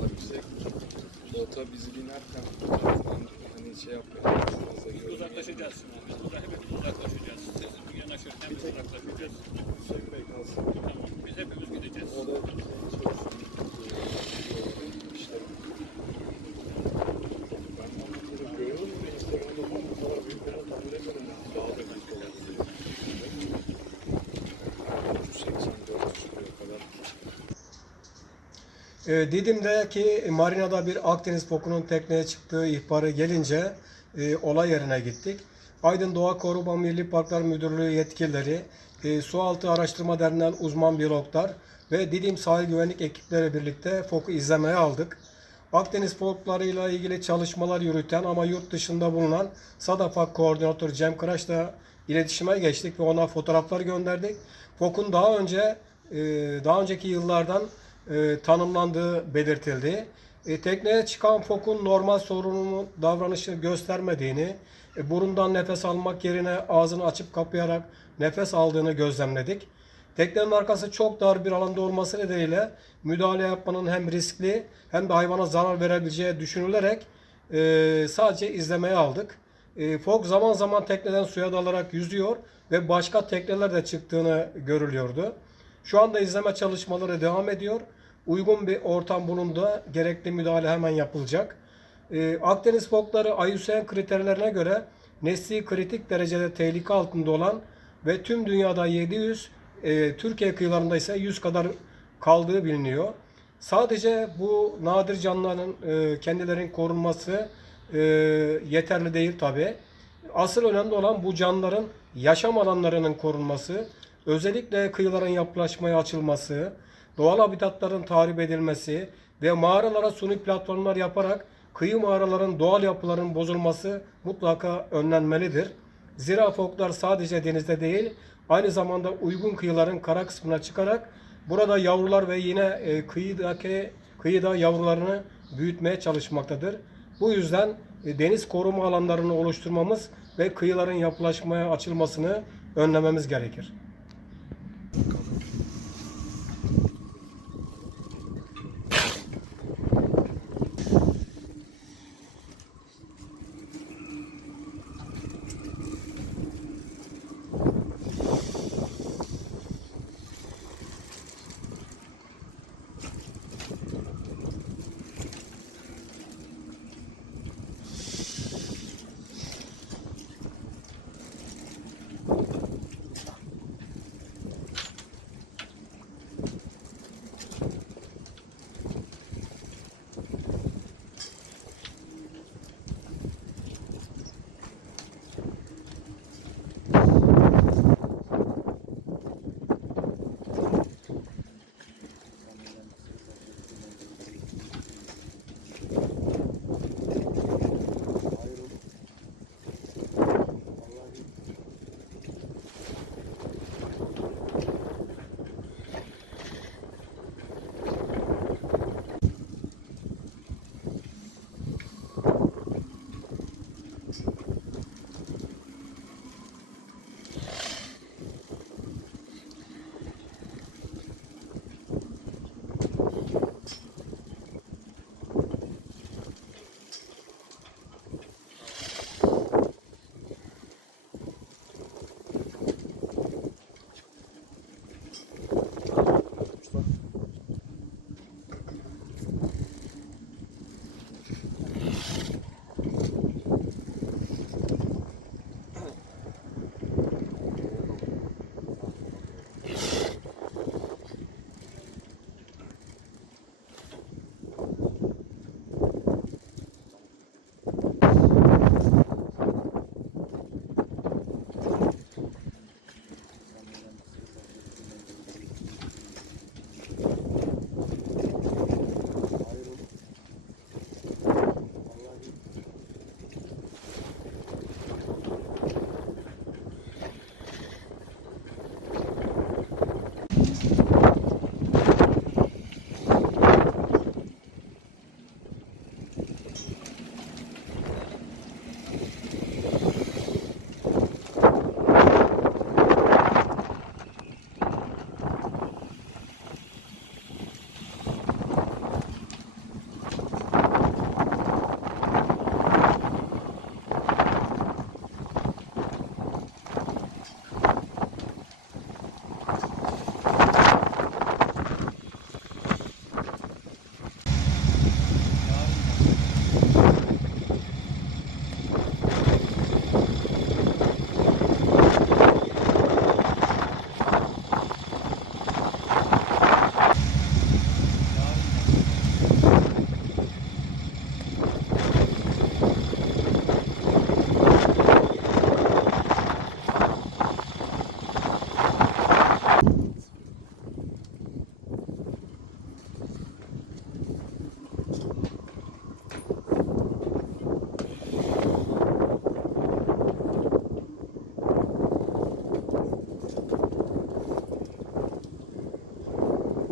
olabilecek. Pilota bizi binerken arkadan hani şey yapmayalım. Fazla görmeyelim. Uzaklaşacağız şimdi. Biz yanaşırken biz uzaklaşacağız. Hüseyin Tamam. Biz hepimiz E, Didim'deki marinada bir Akdeniz fokunun tekneye çıktığı ihbarı gelince e, olay yerine gittik. Aydın Doğa Koruma Milli Parklar Müdürlüğü yetkilileri, e, Sualtı Araştırma Derneği'nden uzman biyologlar ve Didim Sahil Güvenlik ekipleri birlikte foku izlemeye aldık. Akdeniz foklarıyla ilgili çalışmalar yürüten ama yurt dışında bulunan SADAFAK koordinatörü Cem Kıraç'la iletişime geçtik ve ona fotoğraflar gönderdik. Fokun daha önce e, daha önceki yıllardan e, tanımlandığı belirtildi. E, tekneye çıkan fokun normal sorununu davranışı göstermediğini, e, burundan nefes almak yerine ağzını açıp kapayarak nefes aldığını gözlemledik. Teknenin arkası çok dar bir alanda olması nedeniyle müdahale yapmanın hem riskli hem de hayvana zarar verebileceği düşünülerek e, sadece izlemeye aldık. E, Fok zaman zaman tekneden suya dalarak yüzüyor ve başka tekneler de çıktığını görülüyordu. Şu anda izleme çalışmaları devam ediyor. Uygun bir ortam bulunduğunda gerekli müdahale hemen yapılacak. Ee, Akdeniz fokları IUCN kriterlerine göre nesli kritik derecede tehlike altında olan ve tüm dünyada 700, e, Türkiye kıyılarında ise 100 kadar kaldığı biliniyor. Sadece bu nadir canlıların e, kendilerinin korunması e, yeterli değil tabi. Asıl önemli olan bu canlıların yaşam alanlarının korunması, özellikle kıyıların yapılaşmaya açılması, doğal habitatların tahrip edilmesi ve mağaralara suni platformlar yaparak kıyı mağaraların doğal yapıların bozulması mutlaka önlenmelidir. Zira foklar sadece denizde değil, aynı zamanda uygun kıyıların kara kısmına çıkarak burada yavrular ve yine e, kıyıdaki kıyıda yavrularını büyütmeye çalışmaktadır. Bu yüzden e, deniz koruma alanlarını oluşturmamız ve kıyıların yapılaşmaya açılmasını önlememiz gerekir.